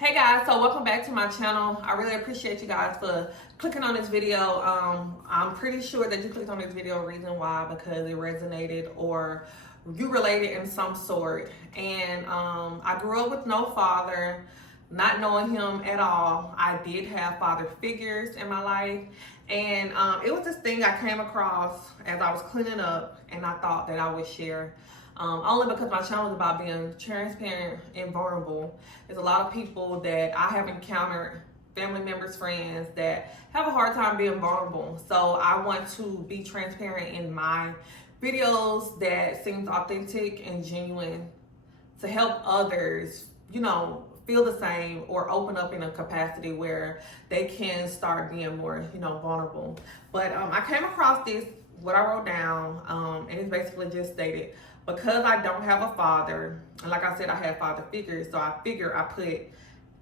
Hey guys, so welcome back to my channel. I really appreciate you guys for clicking on this video. I'm pretty sure that you clicked on this video reason why, because it resonated or you related in some sort. And I grew up with no father, not knowing him at all. I did have father figures in my life, and it was this thing I came across as I was cleaning up, and I thought that I would share. Only because my channel is about being transparent and vulnerable. There's a lot of people that I have encountered, family members, friends, that have a hard time being vulnerable. So I want to be transparent in my videos that seems authentic and genuine to help others, feel the same or open up in a capacity where they can start being more, vulnerable. But I came across this, what I wrote down, and it's basically just stated, because I don't have a father, and like I said, I have father figures, so I figure I put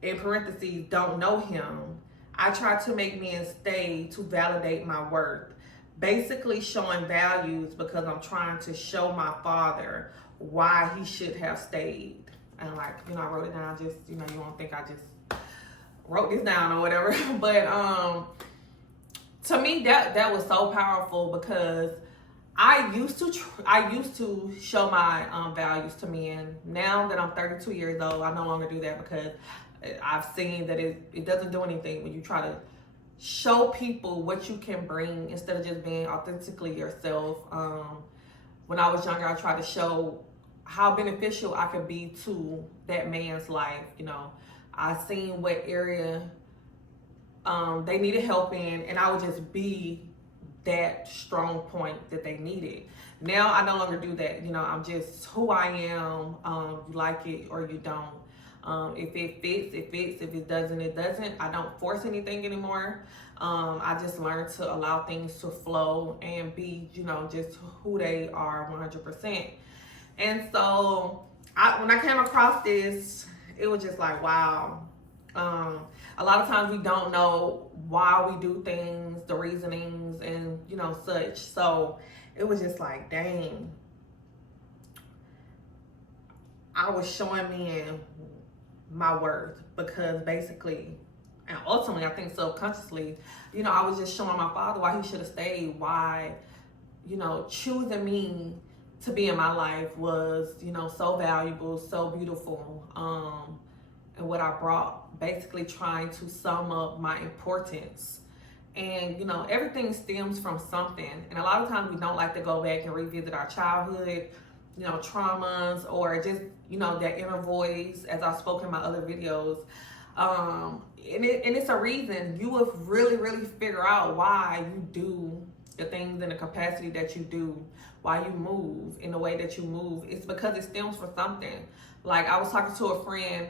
in parentheses, don't know him. I try to make men stay to validate my worth. Basically showing values because I'm trying to show my father why he should have stayed. And I wrote it down just, you won't think I just wrote this down or whatever. But to me, that was so powerful because I used to show my values to men. Now that I'm 32 years old, I no longer do that because I've seen that it doesn't do anything when you try to show people what you can bring instead of just being authentically yourself. When I was younger, I tried to show how beneficial I could be to that man's life. I seen what area they needed help in, and I would just be that strong point that they needed. Now I no longer do that. I'm just who I am. You like it or you don't. If it fits, it fits. If it doesn't, it doesn't. I don't force anything anymore. I just learned to allow things to flow and be, just who they are 100%. And so when I came across this, it was just like, wow. A lot of times we don't know why we do things, the reasonings, and such. So it was just like, dang. I was showing men my worth because basically, and ultimately, I think subconsciously, I was just showing my father why he should have stayed, why, choosing me to be in my life was, so valuable, so beautiful. And what I brought, basically trying to sum up my importance. And, everything stems from something. And a lot of times we don't like to go back and revisit our childhood, traumas, or just, that inner voice, as I spoke in my other videos. And it's a reason. You will really, really figure out why you do the things in the capacity that you do, why you move in the way that you move. It's because it stems from something. Like, I was talking to a friend,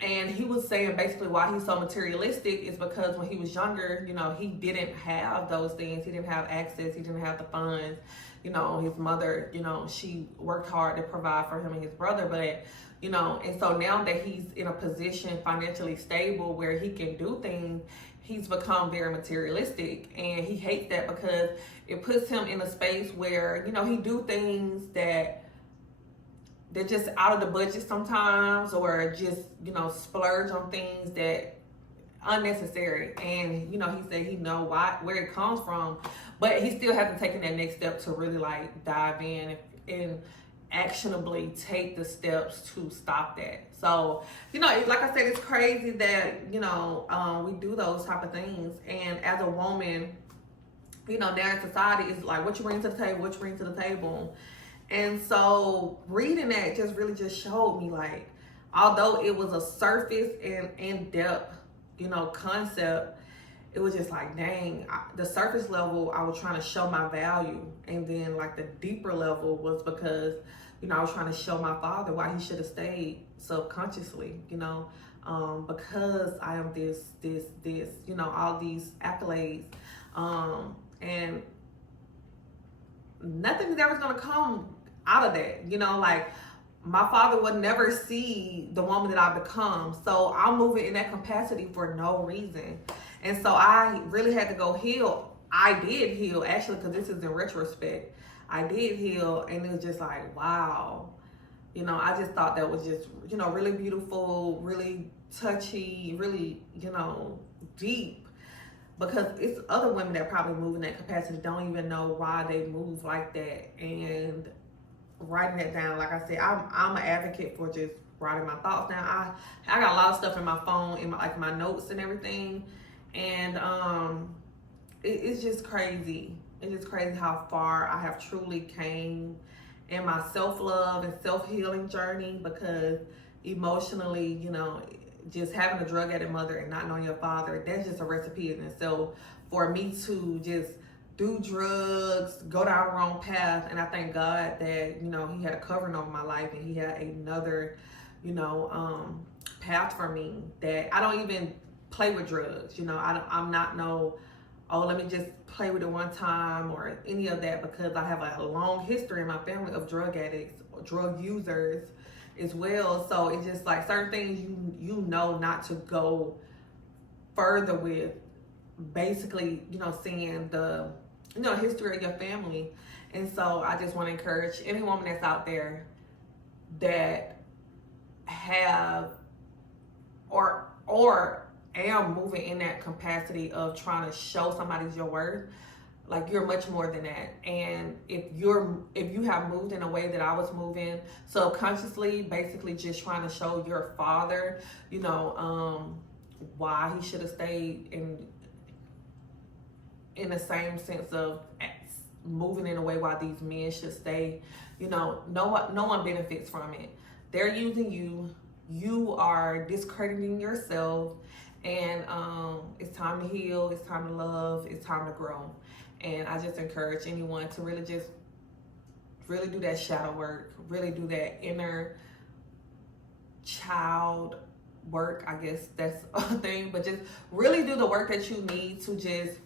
and he was saying basically why he's so materialistic is because when he was younger, he didn't have those things. He didn't have access. He didn't have the funds. His mother, she worked hard to provide for him and his brother. But, and so now that he's in a position financially stable where he can do things, he's become very materialistic. And he hates that because it puts him in a space where, he do things that they're just out of the budget sometimes, or just, splurge on things that unnecessary. And, he said he know where it comes from, but he still hasn't taken that next step to really like dive in and actionably take the steps to stop that. So, like I said, it's crazy that, we do those type of things. And as a woman, now in society, it's like what you bring to the table, what you bring to the table. And so reading that just showed me, like, although it was a surface and in-depth, concept, it was just like, dang, the surface level, I was trying to show my value. And then like the deeper level was because, I was trying to show my father why he should have stayed subconsciously, because I am this, all these accolades. And nothing is ever going to come out of that, like my father would never see the woman that I become. So I'm moving in that capacity for no reason. And so I really had to go heal. I did heal, actually, because this is in retrospect. I did heal, and it was just like, wow. I just thought that was just, really beautiful, really touchy, really, deep, because it's other women that probably move in that capacity, don't even know why they move like that. And writing that down, like I said, I'm an advocate for just writing my thoughts down. I got a lot of stuff in my phone, in my notes and everything, and it's just crazy. It's just crazy how far I have truly came in my self-love and self-healing journey, because emotionally, just having a drug addict mother and not knowing your father, that's just a recipe in itself for me to just do drugs, go down the wrong path. And I thank God that, he had a covering over my life, and he had another, path for me, that I don't even play with drugs. I'm not no, oh, let me just play with it one time or any of that, because I have a long history in my family of drug addicts, or drug users as well. So it's just like certain things you know not to go further with, basically, seeing the history of your family. And so I just want to encourage any woman that's out there that have or am moving in that capacity of trying to show somebody's your worth. Like, you're much more than that. And if you have moved in a way that I was moving, subconsciously, basically just trying to show your father, why he should have stayed in the same sense of moving in a way why these men should stay, no one benefits from it. They're using you. You are discrediting yourself. And it's time to heal. It's time to love. It's time to grow. And I just encourage anyone to really do that shadow work, really do that inner child work. I guess that's a thing, but just really do the work that you need to just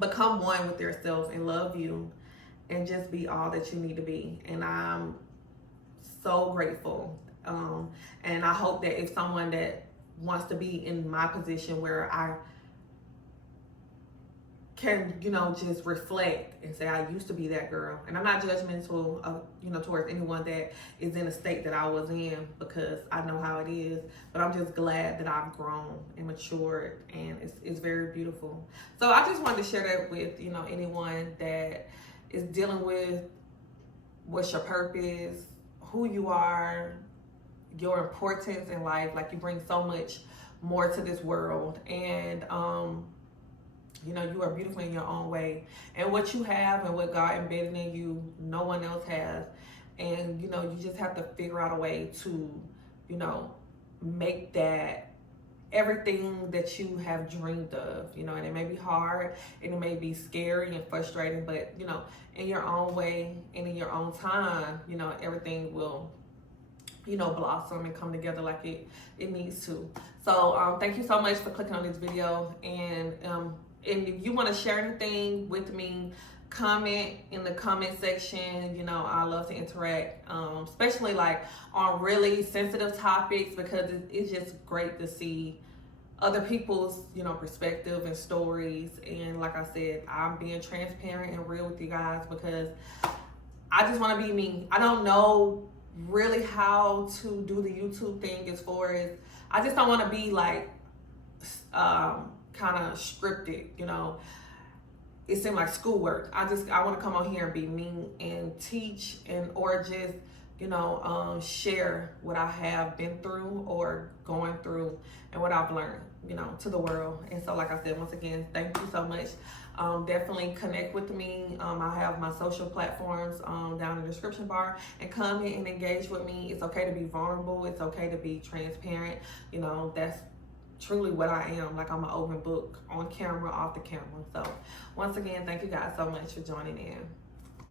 become one with yourself and love you and just be all that you need to be. And I'm so grateful. And I hope that if someone that wants to be in my position where I can, just reflect and say, I used to be that girl. And I'm not judgmental, towards anyone that is in a state that I was in, because I know how it is. But I'm just glad that I've grown and matured, and it's very beautiful. So I just wanted to share that with, anyone that is dealing with what's your purpose, who you are, your importance in life. Like, you bring so much more to this world. And, you are beautiful in your own way. And what you have and what God embedded in you, no one else has. And, you just have to figure out a way to, make that everything that you have dreamed of, and it may be hard and it may be scary and frustrating, but, in your own way and in your own time, everything will, blossom and come together like it needs to. So thank you so much for clicking on this video. And if you want to share anything with me, comment in the comment section. I love to interact, especially like on really sensitive topics, because it's just great to see other people's, perspective and stories. And like I said, I'm being transparent and real with you guys, because I just want to be me. I don't know really how to do the YouTube thing, as far as I just don't want to be like kind of scripted. It seemed like schoolwork. I want to come on here and be me and teach, or just share what I have been through or going through, and what I've learned to the world. And so, like I said, once again, thank you so much. Definitely connect with me. I have my social platforms down in the description bar, and comment and engage with me. It's okay to be vulnerable. It's okay to be transparent. That's truly what I am. Like, I'm an open book, on camera, off the camera. So once again, thank you guys so much for joining in.